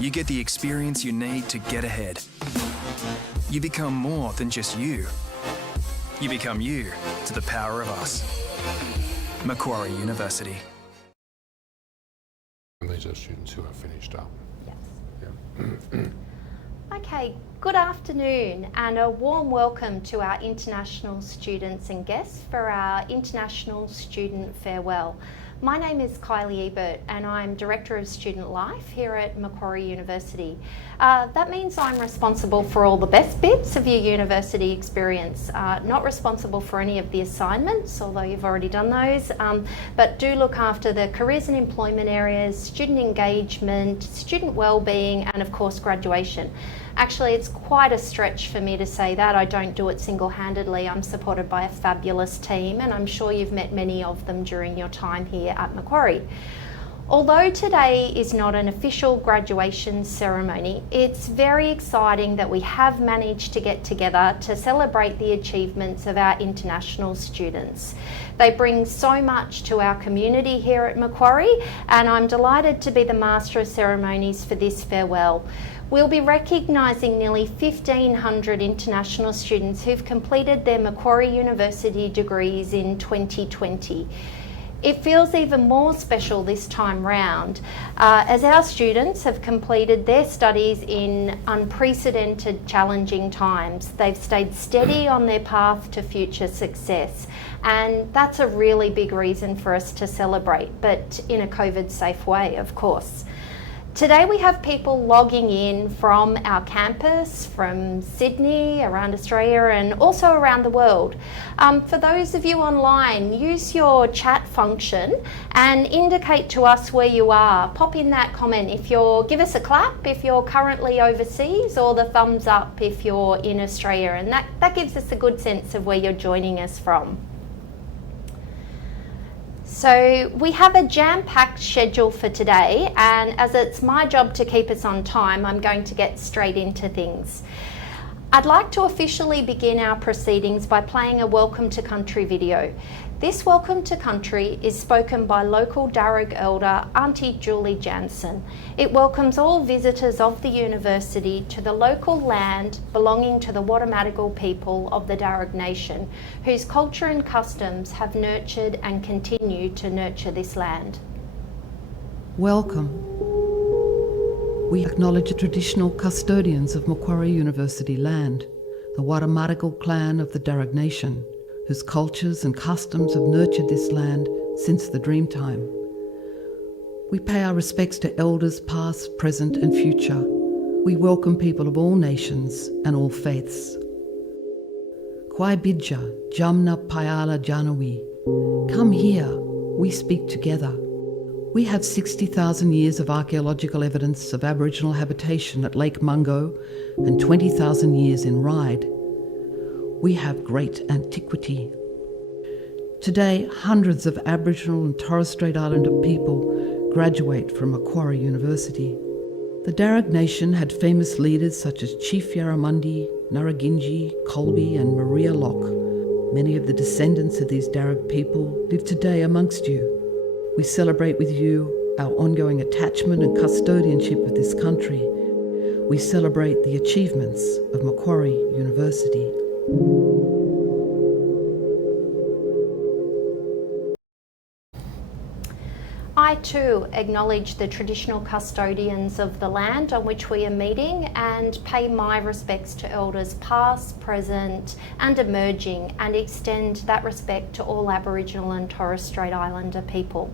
you get the experience you need to get ahead. You become more than just you. You become you to the power of us. Macquarie University. These are students who have finished up. Yes. Yeah. Okay, good afternoon and a warm welcome to our international students and guests for our International Student Farewell. My name is Kylie Ebert and I'm Director of Student Life here at Macquarie University. That means I'm responsible for all the best bits of your university experience, not responsible for any of the assignments, although you've already done those, but do look after the careers and employment areas, student engagement, student wellbeing, and of course graduation. Actually, it's quite a stretch for me to say that. I don't do it single-handedly. I'm supported by a fabulous team, and I'm sure you've met many of them during your time here at Macquarie. Although today is not an official graduation ceremony, it's very exciting that we have managed to get together to celebrate the achievements of our international students. They bring so much to our community here at Macquarie, and I'm delighted to be the Master of Ceremonies for this farewell. We'll be recognising nearly 1,500 international students who've completed their Macquarie University degrees in 2020. It feels even more special this time round as our students have completed their studies in unprecedented challenging times. They've stayed steady on their path to future success, and that's a really big reason for us to celebrate, but in a COVID safe way, of course. Today we have people logging in from our campus, from Sydney, around Australia, and also around the world. For those of you online, use your chat function and indicate to us where you are. Pop in that comment give us a clap if you're currently overseas, or the thumbs up if you're in Australia, and that gives us a good sense of where you're joining us from. So we have a jam-packed schedule for today, and as it's my job to keep us on time, I'm going to get straight into things. I'd like to officially begin our proceedings by playing a Welcome to Country video. This Welcome to Country is spoken by local Darug elder Auntie Julie Jansen. It welcomes all visitors of the university to the local land belonging to the Watamatigal people of the Darug Nation, whose culture and customs have nurtured and continue to nurture this land. Welcome. We acknowledge the traditional custodians of Macquarie University land, the Watamatigal clan of the Darug Nation, whose cultures and customs have nurtured this land since the Dreamtime. We pay our respects to elders past, present and future. We welcome people of all nations and all faiths. Kwai Bidja, Jamna Payala Janawi. Come here, we speak together. We have 60,000 years of archaeological evidence of Aboriginal habitation at Lake Mungo and 20,000 years in Ryde. We have great antiquity. Today, hundreds of Aboriginal and Torres Strait Islander people graduate from Macquarie University. The Darug Nation had famous leaders such as Chief Yarramundi, Naraginji, Colby and Maria Locke. Many of the descendants of these Darug people live today amongst you. We celebrate with you our ongoing attachment and custodianship of this country. We celebrate the achievements of Macquarie University. I too acknowledge the traditional custodians of the land on which we are meeting and pay my respects to elders past, present and emerging, and extend that respect to all Aboriginal and Torres Strait Islander people.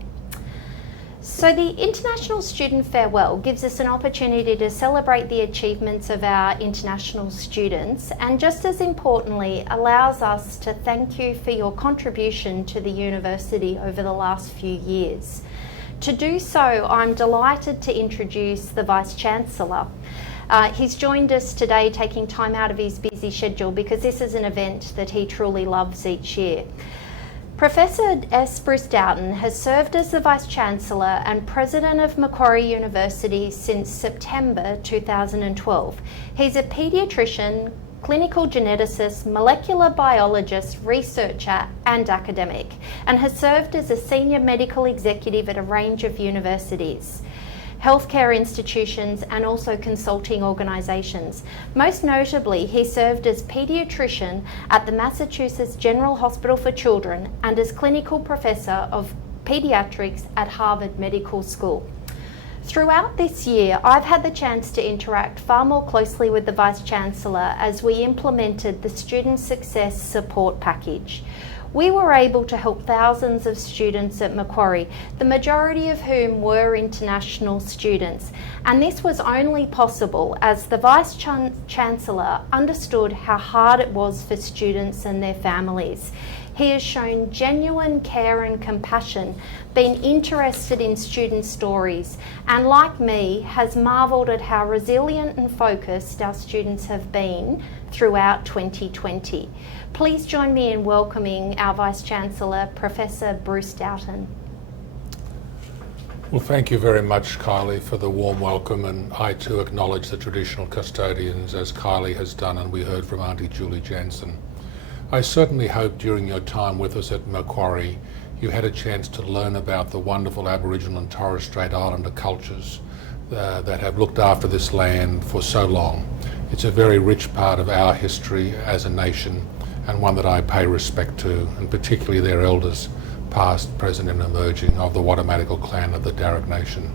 So the International Student Farewell gives us an opportunity to celebrate the achievements of our international students, and just as importantly allows us to thank you for your contribution to the university over the last few years. To do so, I'm delighted to introduce the Vice-Chancellor. He's joined us today taking time out of his busy schedule because this is an event that he truly loves each year. Professor S. Bruce Doughton has served as the Vice-Chancellor and President of Macquarie University since September 2012. He's a paediatrician, clinical geneticist, molecular biologist, researcher and academic, and has served as a senior medical executive at a range of universities. healthcare institutions and also consulting organisations. Most notably, he served as paediatrician at the Massachusetts General Hospital for Children and as clinical professor of paediatrics at Harvard Medical School. Throughout this year, I've had the chance to interact far more closely with the Vice-Chancellor as we implemented the Student Success Support Package. We were able to help thousands of students at Macquarie, the majority of whom were international students, and this was only possible as the Vice-Chancellor understood how hard it was for students and their families. He has shown genuine care and compassion, been interested in student stories, and like me, has marvelled at how resilient and focused our students have been throughout 2020. Please join me in welcoming our Vice-Chancellor, Professor Bruce Doughton. Well, thank you very much, Kylie, for the warm welcome, and I too acknowledge the traditional custodians, as Kylie has done and we heard from Auntie Julie Jansen. I certainly hope during your time with us at Macquarie you had a chance to learn about the wonderful Aboriginal and Torres Strait Islander cultures that have looked after this land for so long. It's a very rich part of our history as a nation, and one that I pay respect to, and particularly their elders, past, present and emerging, of the Watamatical clan of the Darug Nation.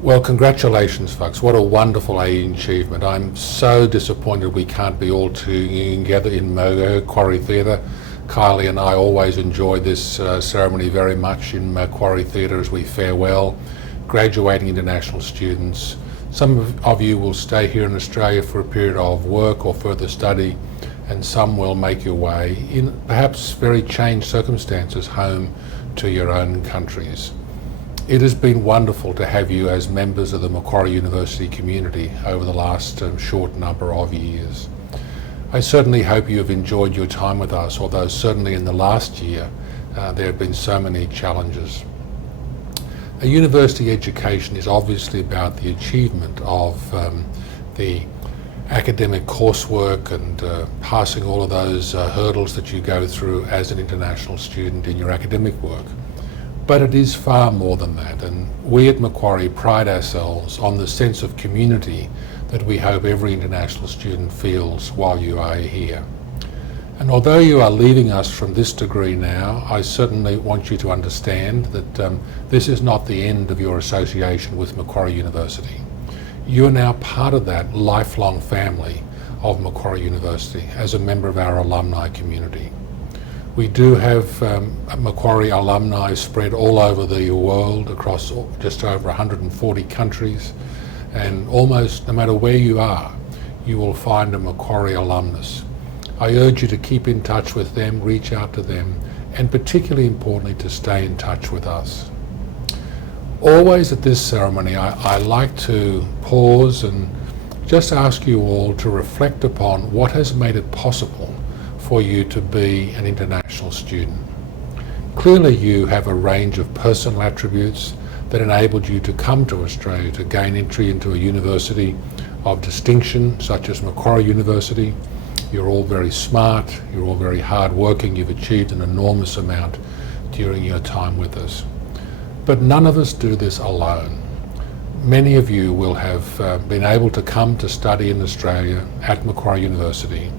Well, congratulations, folks. What a wonderful achievement. I'm so disappointed we can't be all together in Macquarie Theatre. Kylie and I always enjoy this ceremony very much in Macquarie Theatre as we farewell graduating international students. Some of you will stay here in Australia for a period of work or further study, and some will make your way, in perhaps very changed circumstances, home to your own countries. It has been wonderful to have you as members of the Macquarie University community over the last short number of years. I certainly hope you have enjoyed your time with us, although certainly in the last year there have been so many challenges. A university education is obviously about the achievement of the academic coursework and passing all of those hurdles that you go through as an international student in your academic work. But it is far more than that, and we at Macquarie pride ourselves on the sense of community that we hope every international student feels while you are here. And although you are leaving us from this degree now, I certainly want you to understand that this is not the end of your association with Macquarie University. You are now part of that lifelong family of Macquarie University as a member of our alumni community. We do have Macquarie alumni spread all over the world, across just over 140 countries, and almost no matter where you are, you will find a Macquarie alumnus. I urge you to keep in touch with them, reach out to them, and particularly importantly to stay in touch with us. Always at this ceremony, I like to pause and just ask you all to reflect upon what has made it possible for you to be an international student. Clearly you have a range of personal attributes that enabled you to come to Australia to gain entry into a university of distinction such as Macquarie University. You're all very smart, you're all very hard-working, you've achieved an enormous amount during your time with us. But none of us do this alone. Many of you will have been able to come to study in Australia at Macquarie University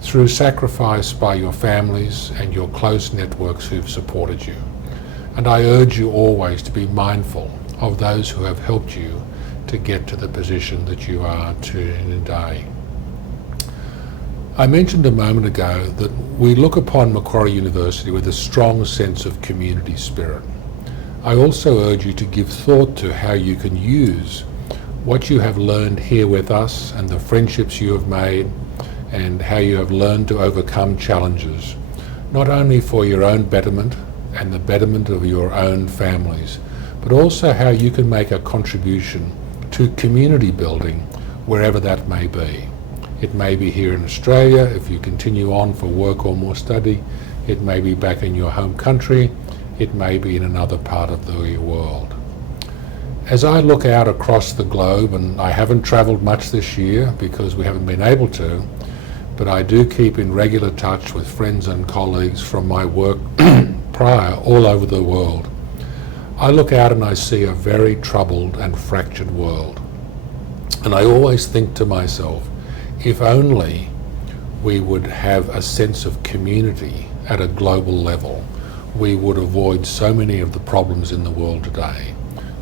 through sacrifice by your families and your close networks who've supported you. And I urge you always to be mindful of those who have helped you to get to the position that you are today. I mentioned a moment ago that we look upon Macquarie University with a strong sense of community spirit. I also urge you to give thought to how you can use what you have learned here with us and the friendships you have made, and how you have learned to overcome challenges, not only for your own betterment and the betterment of your own families, but also how you can make a contribution to community building wherever that may be. It may be here in Australia if you continue on for work or more study. It may be back in your home country. It may be in another part of the world. As I look out across the globe, and I haven't travelled much this year because we haven't been able to, but I do keep in regular touch with friends and colleagues from my work prior all over the world. I look out and I see a very troubled and fractured world. And I always think to myself, if only we would have a sense of community at a global level, we would avoid so many of the problems in the world today.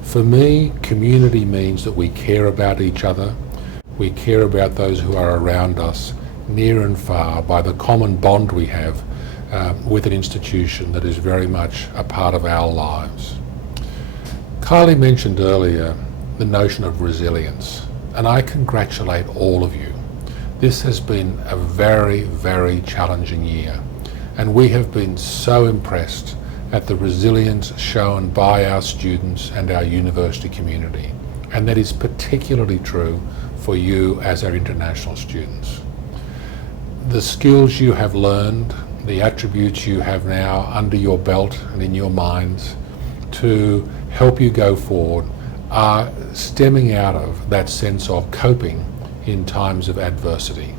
For me, community means that we care about each other, we care about those who are around us, near and far, by the common bond we have with an institution that is very much a part of our lives. Kylie mentioned earlier the notion of resilience, and I congratulate all of you. This has been a very, very challenging year, and we have been so impressed at the resilience shown by our students and our university community, and that is particularly true for you as our international students. The skills you have learned, the attributes you have now under your belt and in your minds to help you go forward are stemming out of that sense of coping in times of adversity.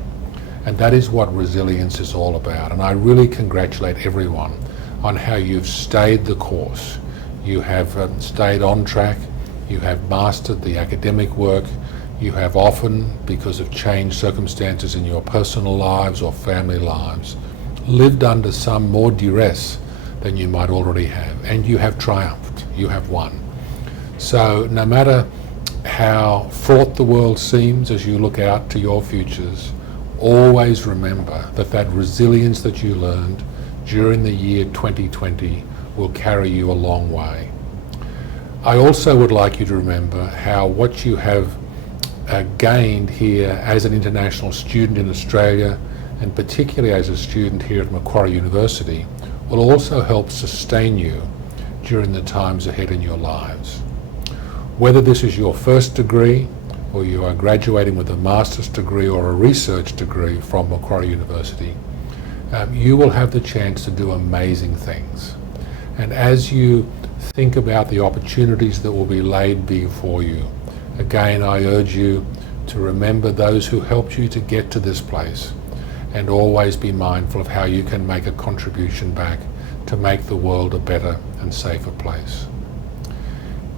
And that is what resilience is all about. And I really congratulate everyone on how you've stayed the course. You have stayed on track, you have mastered the academic work, you have often, because of changed circumstances in your personal lives or family lives, lived under some more duress than you might already have, and you have triumphed, you have won. So no matter how fraught the world seems as you look out to your futures, always remember that that resilience that you learned during the year 2020 will carry you a long way. I also would like you to remember how what you have gained here as an international student in Australia, and particularly as a student here at Macquarie University, will also help sustain you during the times ahead in your lives. Whether this is your first degree, or you are graduating with a master's degree or a research degree from Macquarie University, you will have the chance to do amazing things. And as you think about the opportunities that will be laid before you, again, I urge you to remember those who helped you to get to this place, and always be mindful of how you can make a contribution back to make the world a better and safer place.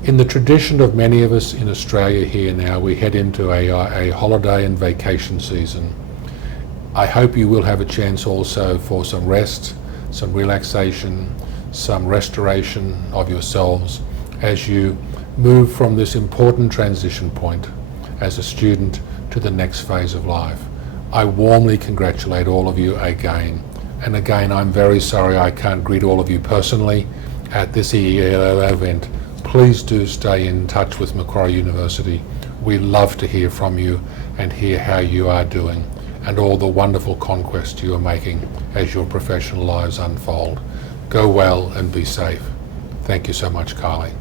In the tradition of many of us in Australia here now, we head into a holiday and vacation season. I hope you will have a chance also for some rest, some relaxation, some restoration of yourselves as you move from this important transition point as a student to the next phase of life. I warmly congratulate all of you again. And again, I'm very sorry I can't greet all of you personally at this ELO event. Please do stay in touch with Macquarie University. We love to hear from you and hear how you are doing and all the wonderful conquests you are making as your professional lives unfold. Go well and be safe. Thank you so much, Kylie.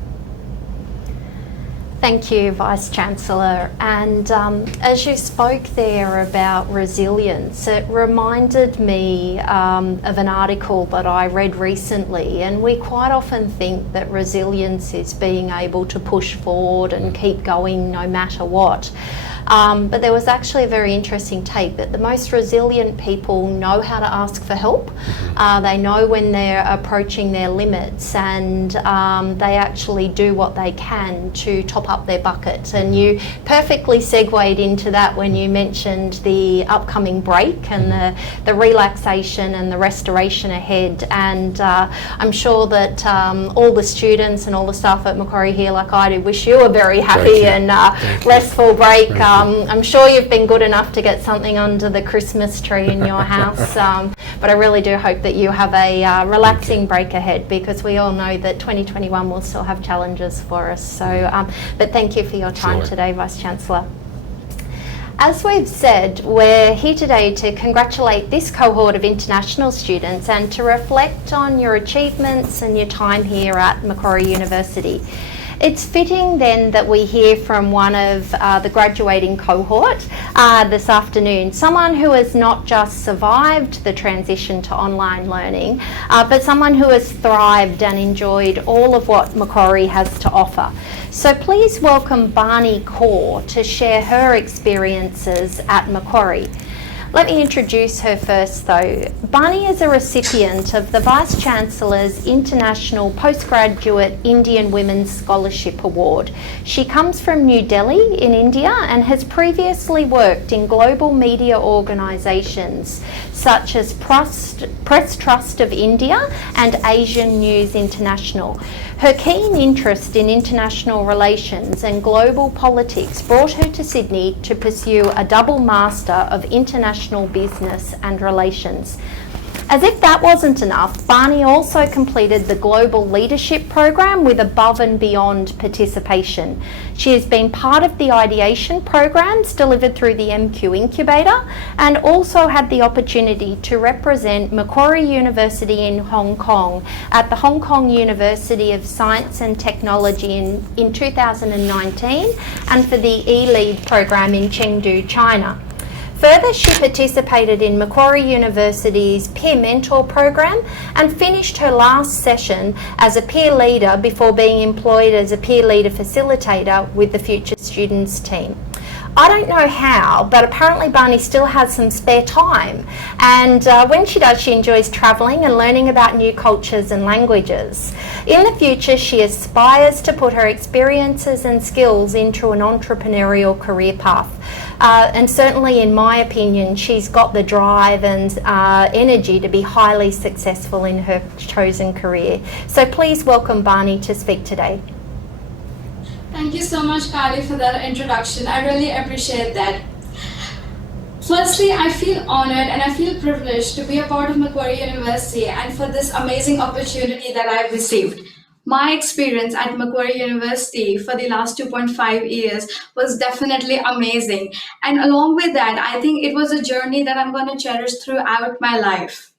Thank you, Vice-Chancellor. And as you spoke there about resilience, it reminded me of an article that I read recently, and we quite often think that resilience is being able to push forward and keep going no matter what. But there was actually a very interesting take that the most resilient people know how to ask for help. They know when they're approaching their limits, and they actually do what they can to top up their bucket. And you perfectly segued into that when you mentioned the upcoming break and the relaxation and the restoration ahead. And I'm sure that all the students and all the staff at Macquarie here, like I do, wish you a very happy and restful break. I'm sure you've been good enough to get something under the Christmas tree in your house, but I really do hope that you have a relaxing break ahead, because we all know that 2021 will still have challenges for us. So, but thank you for your time today, Vice-Chancellor. As we've said, we're here today to congratulate this cohort of international students and to reflect on your achievements and your time here at Macquarie University. It's fitting then that we hear from one of the graduating cohort this afternoon, someone who has not just survived the transition to online learning, but someone who has thrived and enjoyed all of what Macquarie has to offer. So please welcome Barney Kaur to share her experiences at Macquarie. Let me introduce her first though. Barney is a recipient of the Vice-Chancellor's International Postgraduate Indian Women's Scholarship Award. She comes from New Delhi in India and has previously worked in global media organisations such as Press Trust of India and Asian News International. Her keen interest in international relations and global politics brought her to Sydney to pursue a double Master of International Business and Relations. As if that wasn't enough, Barney also completed the Global Leadership Program with above and beyond participation. She has been part of the ideation programs delivered through the MQ Incubator and also had the opportunity to represent Macquarie University in Hong Kong at the Hong Kong University of Science and Technology in 2019 and for the E-Lead program in Chengdu, China. Further, she participated in Macquarie University's Peer Mentor program and finished her last session as a peer leader before being employed as a peer leader facilitator with the Future Students team. I don't know how, but apparently Barney still has some spare time, and when she does, she enjoys travelling and learning about new cultures and languages. In the future, she aspires to put her experiences and skills into an entrepreneurial career path. And certainly, in my opinion, she's got the drive and energy to be highly successful in her chosen career. So please welcome Barney to speak today. Thank you so much, Kali, for that introduction. I really appreciate that. Firstly, I feel honored and I feel privileged to be a part of Macquarie University and for this amazing opportunity that I've received. My experience at Macquarie University for the last 2.5 years was definitely amazing. And along with that, I think it was a journey that I'm going to cherish throughout my life.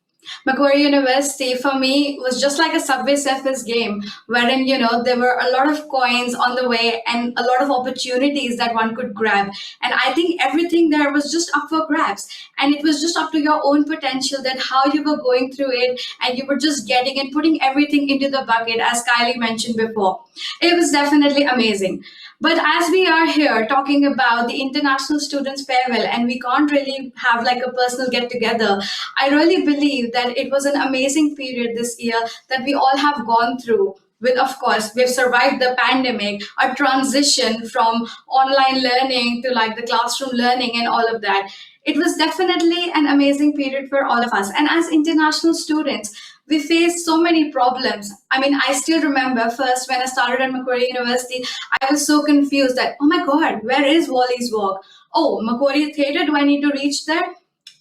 Macquarie University for me was just like a Subway Surfers game wherein, there were a lot of coins on the way and a lot of opportunities that one could grab. And I think everything there was just up for grabs. And it was just up to your own potential that how you were going through it and you were just getting and putting everything into the bucket, as Kylie mentioned before. It was definitely amazing. But as we are here talking about the International Students Farewell and we can't really have like a personal get together, I really believe that it was an amazing period this year that we all have gone through. With, of course, we've survived the pandemic, a transition from online learning to like the classroom learning and all of that. It was definitely an amazing period for all of us. And as international students, we faced so many problems. I mean, I still remember first when I started at Macquarie University, I was so confused that, oh my God, where is Wally's Walk? Oh, Macquarie Theatre, do I need to reach there?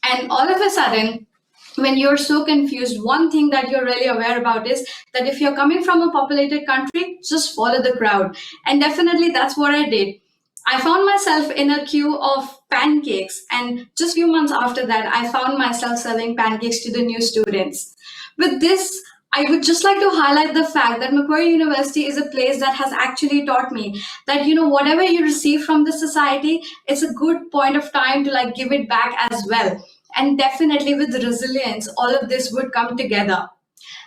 And all of a sudden, when you're so confused, one thing that you're really aware about is that if you're coming from a populated country, just follow the crowd. And definitely that's what I did. I found myself in a queue of pancakes. And just a few months after that, I found myself serving pancakes to the new students. With this, I would just like to highlight the fact that Macquarie University is a place that has actually taught me that, whatever you receive from the society, it's a good point of time to like give it back as well. And definitely with resilience, all of this would come together.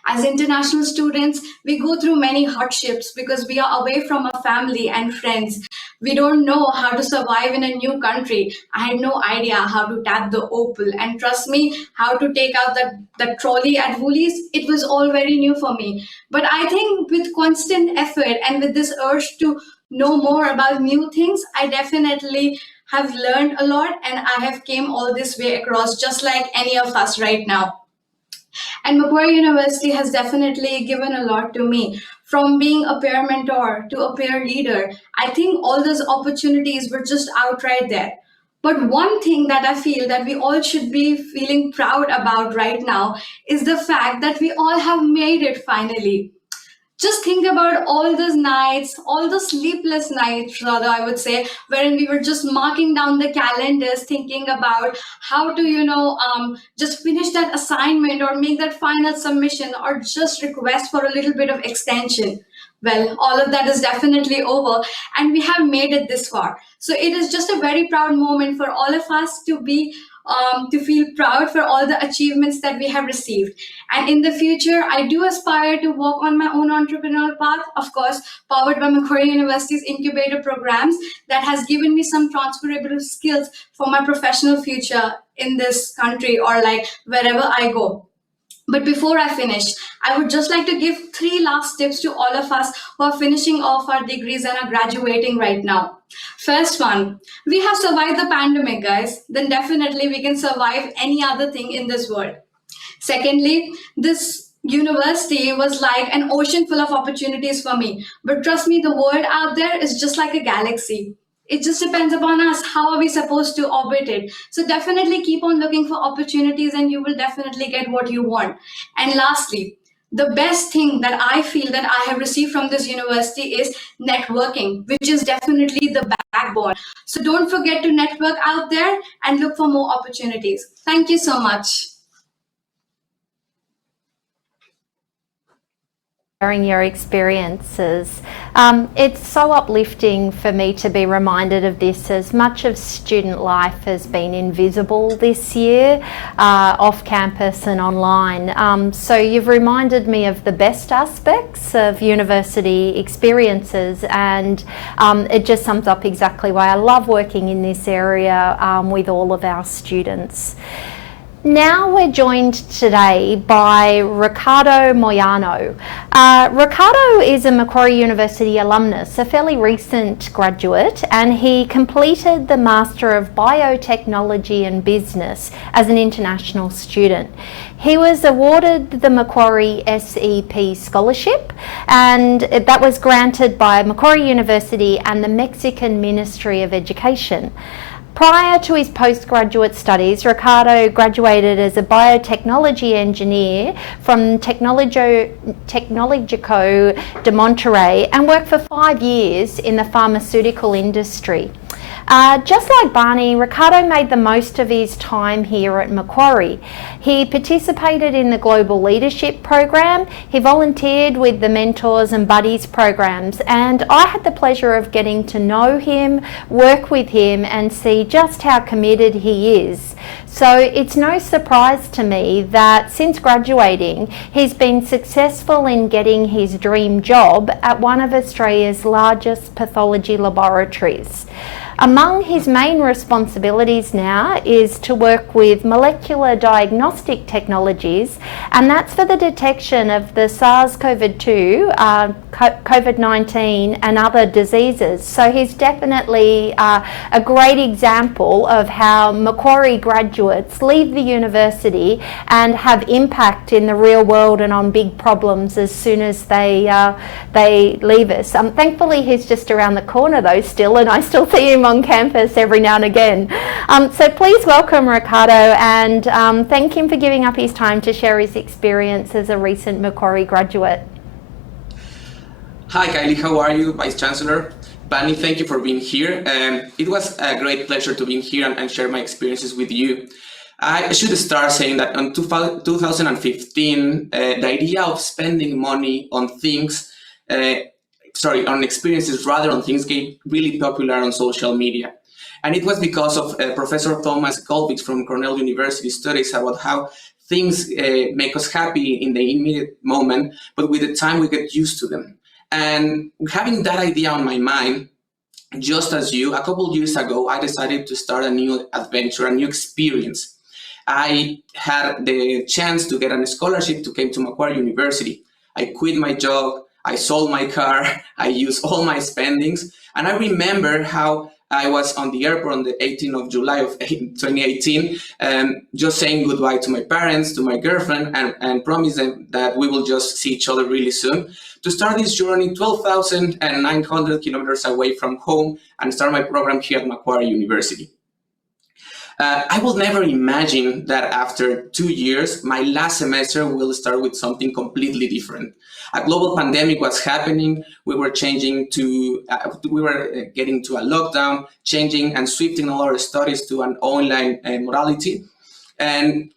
As international students, we go through many hardships because we are away from our family and friends. We don't know how to survive in a new country. I had no idea how to tap the Opal. And trust me, how to take out that trolley at Woolies, it was all very new for me. But I think with constant effort and with this urge to know more about new things, I definitely have learned a lot and I have came all this way across just like any of us right now. And Macquarie University has definitely given a lot to me. From being a peer mentor to a peer leader, I think all those opportunities were just outright there. But one thing that I feel that we all should be feeling proud about right now is the fact that we all have made it finally. Just think about all those nights, all those sleepless nights, rather, I would say, wherein we were just marking down the calendars, thinking about how to, just finish that assignment or make that final submission or just request for a little bit of extension. Well, all of that is definitely over and we have made it this far. So it is just a very proud moment for all of us to be to feel proud for all the achievements that we have received. And in the future, I do aspire to walk on my own entrepreneurial path, of course, powered by Macquarie University's incubator programs that has given me some transferable skills for my professional future in this country or like wherever I go. But before I finish, I would just like to give 3 last tips to all of us who are finishing off our degrees and are graduating right now. First one, we have survived the pandemic, guys. Then definitely we can survive any other thing in this world. Secondly, this university was like an ocean full of opportunities for me. But trust me, the world out there is just like a galaxy. It just depends upon us. How are we supposed to orbit it? So definitely keep on looking for opportunities and you will definitely get what you want. And lastly, the best thing that I feel that I have received from this university is networking, which is definitely the backbone. So don't forget to network out there and look for more opportunities. Thank you so much. Sharing your experiences. It's so uplifting for me to be reminded of this, as much of student life has been invisible this year, off campus and online. So you've reminded me of the best aspects of university experiences, and it just sums up exactly why I love working in this area with all of our students. Now we're joined today by Ricardo Moyano. Ricardo is a Macquarie University alumnus, a fairly recent graduate, and he completed the Master of Biotechnology and Business as an international student. He was awarded the Macquarie SEP Scholarship, and that was granted by Macquarie University and the Mexican Ministry of Education. Prior to his postgraduate studies, Ricardo graduated as a biotechnology engineer from Tecnológico de Monterrey and worked for 5 years in the pharmaceutical industry. Just like Barney, Ricardo made the most of his time here at Macquarie. He participated in the Global Leadership Program, he volunteered with the Mentors and Buddies programs, and I had the pleasure of getting to know him, work with him, and see just how committed he is. So it's no surprise to me that since graduating, he's been successful in getting his dream job at one of Australia's largest pathology laboratories. Among his main responsibilities now is to work with molecular diagnostic technologies, and that's for the detection of the SARS-CoV-2, COVID-19 and other diseases. So he's definitely a great example of how Macquarie graduates leave the university and have impact in the real world and on big problems as soon as they leave us. Thankfully he's just around the corner though still, and I still see him on campus every now and again. So please welcome Ricardo and thank him for giving up his time to share his experience as a recent Macquarie graduate. Hi Kylie, how are you, Vice Chancellor? Bani, thank you for being here. It was a great pleasure to be here and share my experiences with you. I should start saying that in 2015, the idea of spending money on things on experiences rather on things became really popular on social media. And it was because of Professor Thomas Kolbitz from Cornell University studies about how things make us happy in the immediate moment, but with the time we get used to them. And having that idea on my mind, just as you, a couple years ago, I decided to start a new adventure, a new experience. I had the chance to get a scholarship to come to Macquarie University. I quit my job, I sold my car, I used all my spendings, and I remember how I was on the airport on the 18th of July of 2018, just saying goodbye to my parents, to my girlfriend, and promise them that we will just see each other really soon, to start this journey 12,900 kilometers away from home and start my program here at Macquarie University. I will never imagine that after 2 years, my last semester will start with something completely different. A global pandemic was happening. We were getting to a lockdown, changing and shifting all our studies to an online modality. And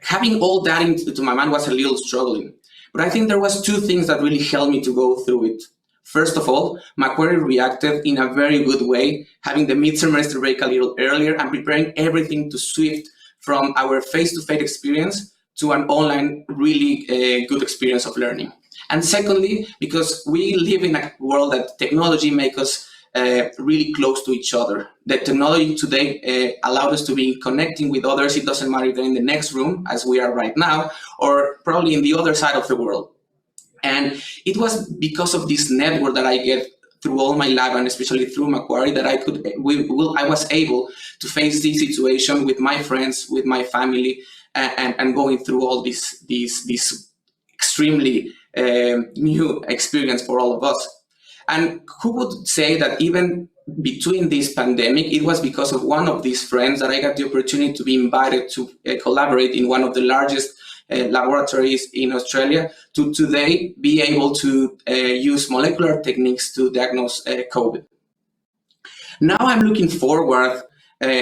having all that into my mind was a little struggling. But I think there was 2 things that really helped me to go through it. First of all, Macquarie reacted in a very good way, having the mid-semester break a little earlier and preparing everything to shift from our face-to-face experience to an online really good experience of learning. And secondly, because we live in a world that technology makes us really close to each other. The technology today allowed us to be connecting with others. It doesn't matter if they're in the next room, as we are right now, or probably in the other side of the world. And it was because of this network that I get through all my lab, and especially through Macquarie, that I was able to face this situation with my friends, with my family, and going through all this extremely new experience for all of us. And who would say that even between this pandemic, it was because of one of these friends that I got the opportunity to be invited to collaborate in one of the largest laboratories in Australia to today be able to use molecular techniques to diagnose COVID. Now I'm looking forward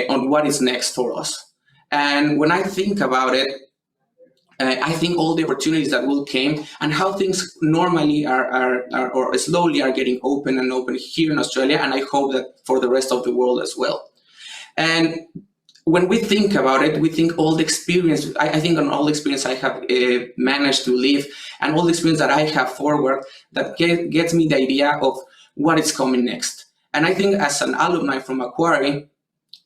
on what is next for us. And when I think about it, I think all the opportunities that will come and how things normally are or slowly are getting open here in Australia, and I hope that for the rest of the world as well. And when we think about it, we think all the experience, I think on all the experience I have managed to live and all the experience that I have forward, that gets me the idea of what is coming next. And I think as an alumni from Macquarie,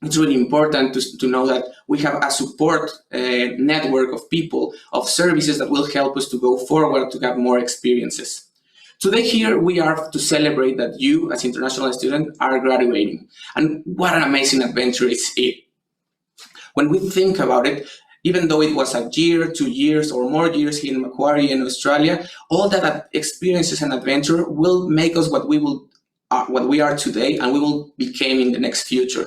it's really important to know that we have a support network of people, of services that will help us to go forward, to have more experiences. Today here we are to celebrate that you as international students are graduating. And what an amazing adventure is it. When we think about it, even though it was a year, 2 years or more years here in Macquarie in Australia, all that experiences and adventure will make us what we are today and we will become in the next future.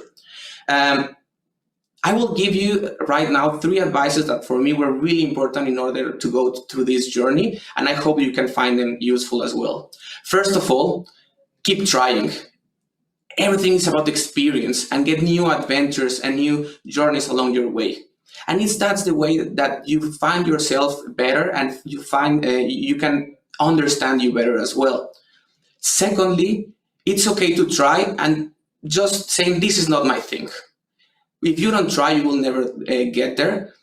I will give you right now 3 advices that for me were really important in order to go through this journey, and I hope you can find them useful as well. First of all, keep trying. Everything is about experience, and get new adventures and new journeys along your way. And that's the way that you find yourself better, and you find you can understand you better as well. Secondly, it's okay to try and just saying this is not my thing. If you don't try, you will never get there.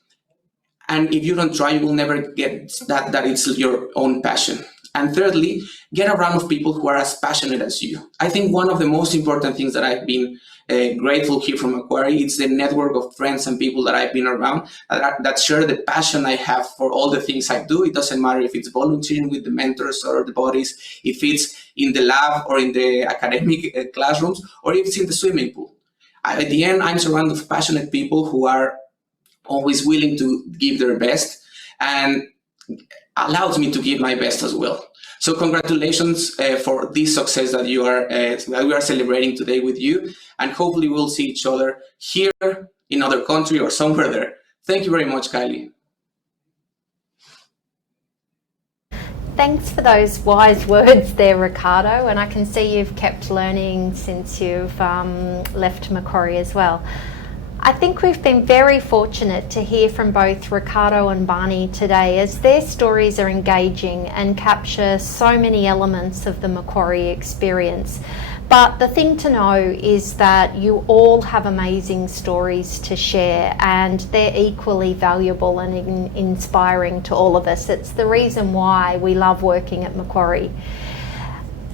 And if you don't try, you will never get that it's your own passion. And thirdly, get around of people who are as passionate as you. I think one of the most important things that I've been grateful here from Macquarie, it's the network of friends and people that I've been around that share the passion I have for all the things I do. It doesn't matter if it's volunteering with the mentors or the bodies, if it's in the lab or in the academic classrooms, or if it's in the swimming pool. At the end, I'm surrounded with passionate people who are always willing to give their best and allows me to give my best as well. So congratulations for this success that we are celebrating today with you, and hopefully we'll see each other here in another country or somewhere there. Thank you very much, Kylie. Thanks for those wise words there, Ricardo, and I can see you've kept learning since you've left Macquarie as well. I think we've been very fortunate to hear from both Ricardo and Barney today, as their stories are engaging and capture so many elements of the Macquarie experience. But the thing to know is that you all have amazing stories to share, and they're equally valuable and inspiring to all of us. It's the reason why we love working at Macquarie.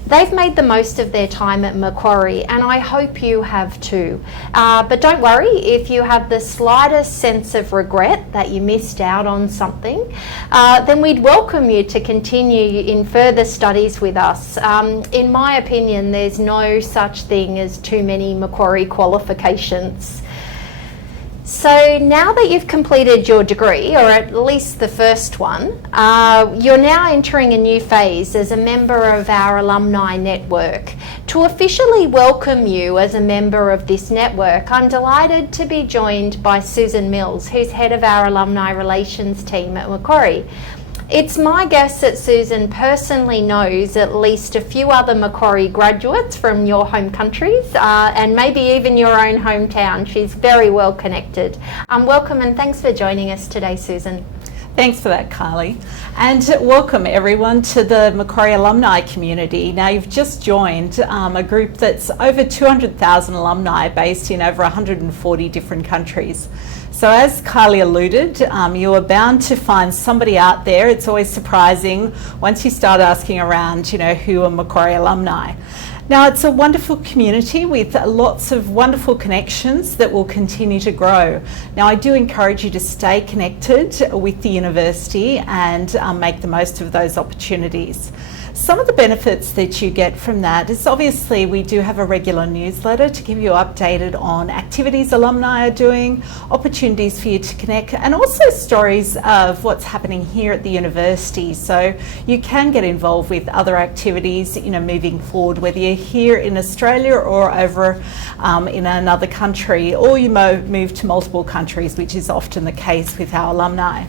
They've made the most of their time at Macquarie, and I hope you have too. But don't worry, if you have the slightest sense of regret that you missed out on something, then we'd welcome you to continue in further studies with us. In my opinion, there's no such thing as too many Macquarie qualifications. So now that you've completed your degree, or at least the first one, you're now entering a new phase as a member of our alumni network. To officially welcome you as a member of this network, I'm delighted to be joined by Susan Mills, who's head of our alumni relations team at Macquarie. It's my guess that Susan personally knows at least a few other Macquarie graduates from your home countries and maybe even your own hometown. She's very well connected. Welcome and thanks for joining us today, Susan. Thanks for that, Kylie. And welcome everyone to the Macquarie alumni community. Now you've just joined a group that's over 200,000 alumni based in over 140 different countries. So as Kylie alluded, you are bound to find somebody out there. It's always surprising once you start asking around, who are Macquarie alumni. Now it's a wonderful community with lots of wonderful connections that will continue to grow. Now I do encourage you to stay connected with the university and make the most of those opportunities. Some of the benefits that you get from that is obviously we do have a regular newsletter to keep you updated on activities alumni are doing, opportunities for you to connect, and also stories of what's happening here at the university. So you can get involved with other activities, moving forward, whether you're here in Australia or over in another country, or you move to multiple countries, which is often the case with our alumni.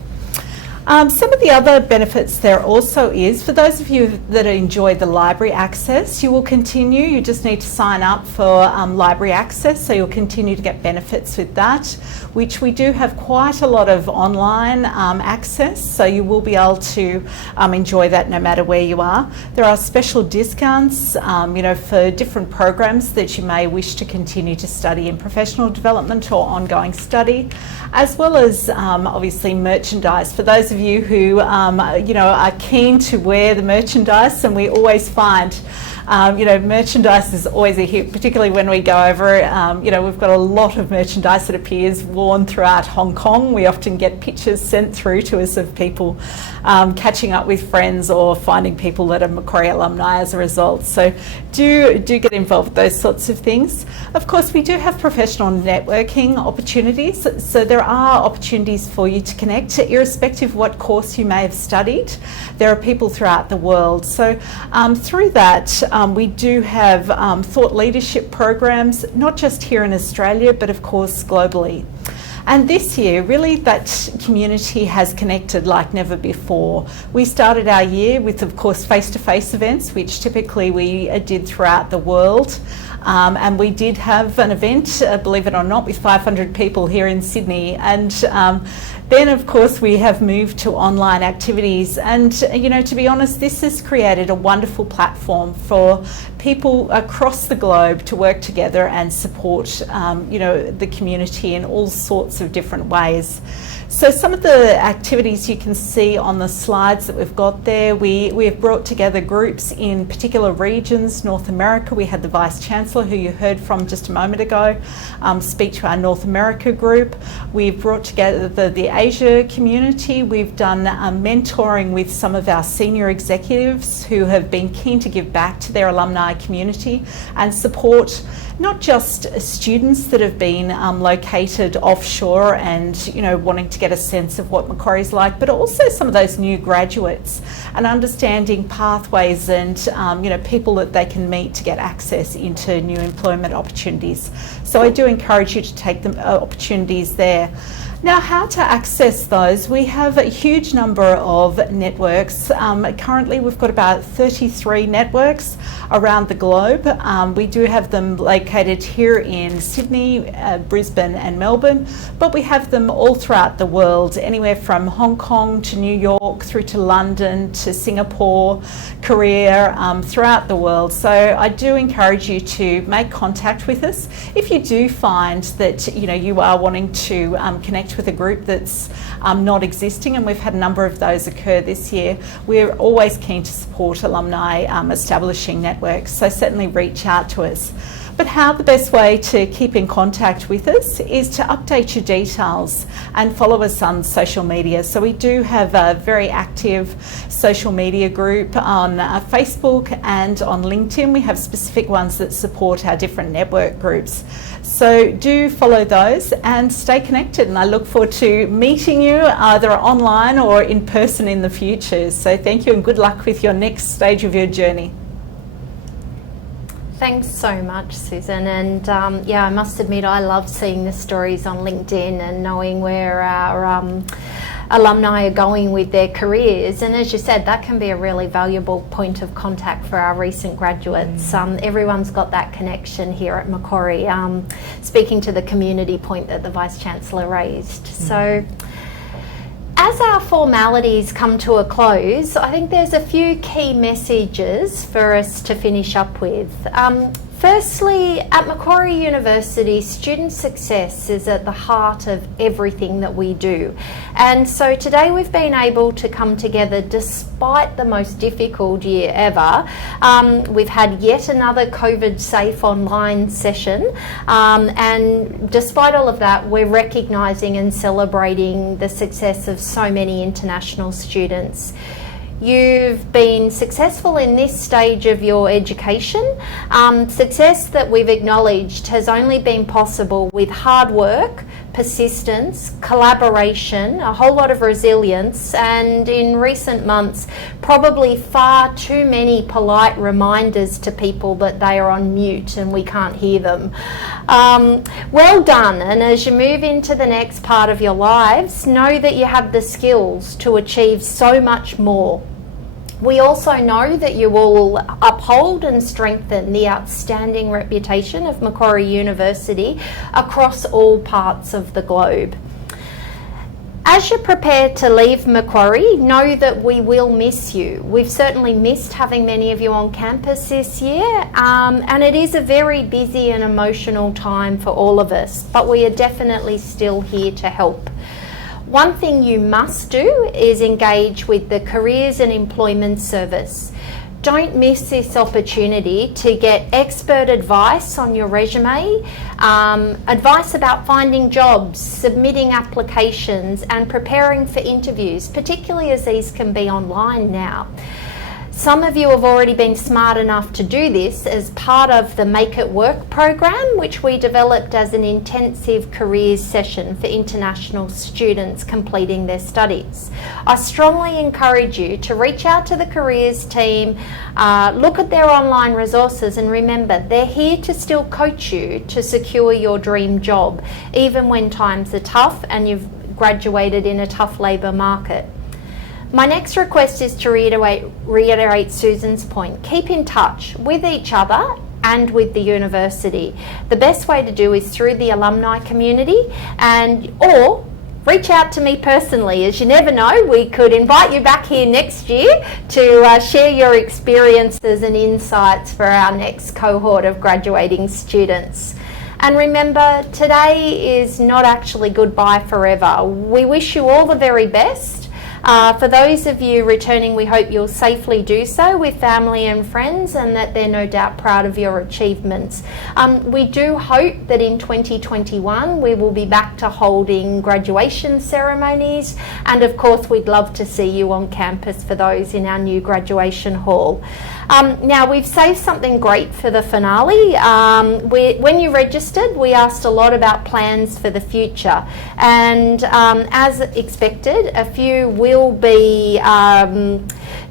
Some of the other benefits there also is, for those of you that enjoy the library access, you will continue, you just need to sign up for library access, so you'll continue to get benefits with that, which we do have quite a lot of online access, so you will be able to enjoy that no matter where you are. There are special discounts, for different programs that you may wish to continue to study in professional development or ongoing study, as well as obviously merchandise for those of you who are keen to wear the merchandise, and we always find merchandise is always a hit, particularly when we go over. We've got a lot of merchandise that appears worn throughout Hong Kong. We often get pictures sent through to us of people catching up with friends or finding people that are Macquarie alumni as a result. So do get involved with those sorts of things. Of course, we do have professional networking opportunities. So there are opportunities for you to connect, irrespective of what course you may have studied. There are people throughout the world. So through that, we do have thought leadership programs, not just here in Australia, but of course globally. And this year, really, that community has connected like never before. We started our year with, of course, face-to-face events, which typically we did throughout the world. And we did have an event, believe it or not, with 500 people here in Sydney. And then, of course, we have moved to online activities. And, to be honest, this has created a wonderful platform for people across the globe to work together and support, the community in all sorts of different ways. So some of the activities you can see on the slides that we've got there, we have brought together groups in particular regions. North America, we had the Vice Chancellor, who you heard from just a moment ago, speak to our North America group. We've brought together the Asia community. We've done mentoring with some of our senior executives who have been keen to give back to their alumni community and support not just students that have been located offshore and wanting to get a sense of what Macquarie's like, but also some of those new graduates and understanding pathways and people that they can meet to get access into new employment opportunities. So I do encourage you to take the opportunities there. Now, how to access those? We have a huge number of networks. Currently, we've got about 33 networks around the globe. We do have them located here in Sydney, Brisbane and Melbourne, but we have them all throughout the world, anywhere from Hong Kong to New York, through to London, to Singapore, Korea, throughout the world. So I do encourage you to make contact with us. If you do find that you are wanting to connect with a group that's not existing, and we've had a number of those occur this year, we're always keen to support alumni establishing networks, so certainly reach out to us. But how the best way to keep in contact with us is to update your details and follow us on social media. So we do have a very active social media group on Facebook and on LinkedIn. We have specific ones that support our different network groups. So do follow those and stay connected, and I look forward to meeting you either online or in person in the future. So thank you and good luck with your next stage of your journey. Thanks so much, Susan. And I must admit, I love seeing the stories on LinkedIn and knowing where our alumni are going with their careers. And as you said, that can be a really valuable point of contact for our recent graduates. Everyone's got that connection here at Macquarie, speaking to the community point that the Vice-Chancellor raised. So as our formalities come to a close, I think there's a few key messages for us to finish up with. Firstly, at Macquarie University, student success is at the heart of everything that we do. And so today we've been able to come together despite the most difficult year ever. We've had yet another COVID-safe online session. And despite all of that, we're recognising and celebrating the success of so many international students. You've been successful in this stage of your education. Success that we've acknowledged has only been possible with hard work, persistence, collaboration, a whole lot of resilience, and in recent months, probably far too many polite reminders to people that they are on mute and we can't hear them. Well done, and as you move into the next part of your lives, know that you have the skills to achieve so much more. We also know that you will uphold and strengthen the outstanding reputation of Macquarie University across all parts of the globe. As you prepare to leave Macquarie, know that we will miss you. We've certainly missed having many of you on campus this year, and it is a very busy and emotional time for all of us, but we are definitely still here to help. One thing you must do is engage with the Careers and Employment Service. Don't miss this opportunity to get expert advice on your resume, advice about finding jobs, submitting applications, and preparing for interviews, particularly as these can be online now. Some of you have already been smart enough to do this as part of the Make It Work program, which we developed as an intensive careers session for international students completing their studies. I strongly encourage you to reach out to the careers team, look at their online resources, and remember, they're here to still coach you to secure your dream job, even when times are tough and you've graduated in a tough labour market. My next request is to reiterate Susan's point. Keep in touch with each other and with the university. The best way to do is through the alumni community, or reach out to me personally, as you never know, we could invite you back here next year to share your experiences and insights for our next cohort of graduating students. And remember, today is not actually goodbye forever. We wish you all the very best. For those of you returning, we hope you'll safely do so with family and friends, and that they're no doubt proud of your achievements. We do hope that in 2021 we will be back to holding graduation ceremonies, and of course we'd love to see you on campus for those in our new graduation hall. Now, we've saved something great for the finale. When you registered, we asked a lot about plans for the future, and as expected, a few will be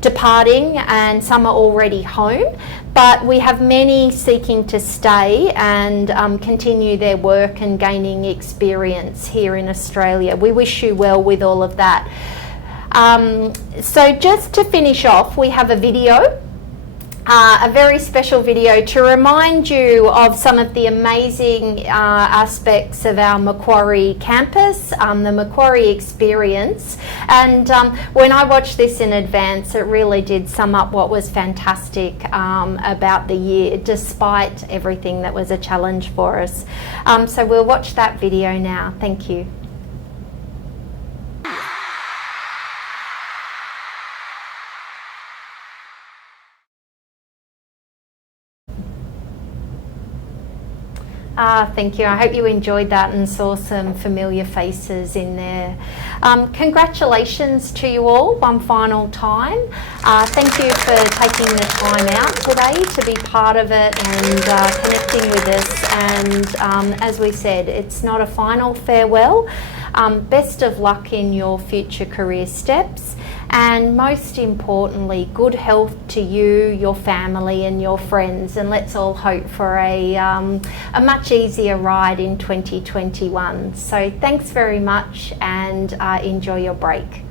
departing and some are already home, but we have many seeking to stay and continue their work and gaining experience here in Australia. We wish you well with all of that. So just to finish off, we have a video. A very special video to remind you of some of the amazing aspects of our Macquarie campus, the Macquarie experience. And when I watched this in advance, it really did sum up what was fantastic about the year, despite everything that was a challenge for us. So we'll watch that video now. Thank you. Thank you. I hope you enjoyed that and saw some familiar faces in there. Congratulations to you all one final time. Thank you for taking the time out today to be part of it and connecting with us. And as we said, it's not a final farewell. Best of luck in your future career steps. And most importantly, good health to you, your family and your friends, and let's all hope for a much easier ride in 2021. So thanks very much, and enjoy your break.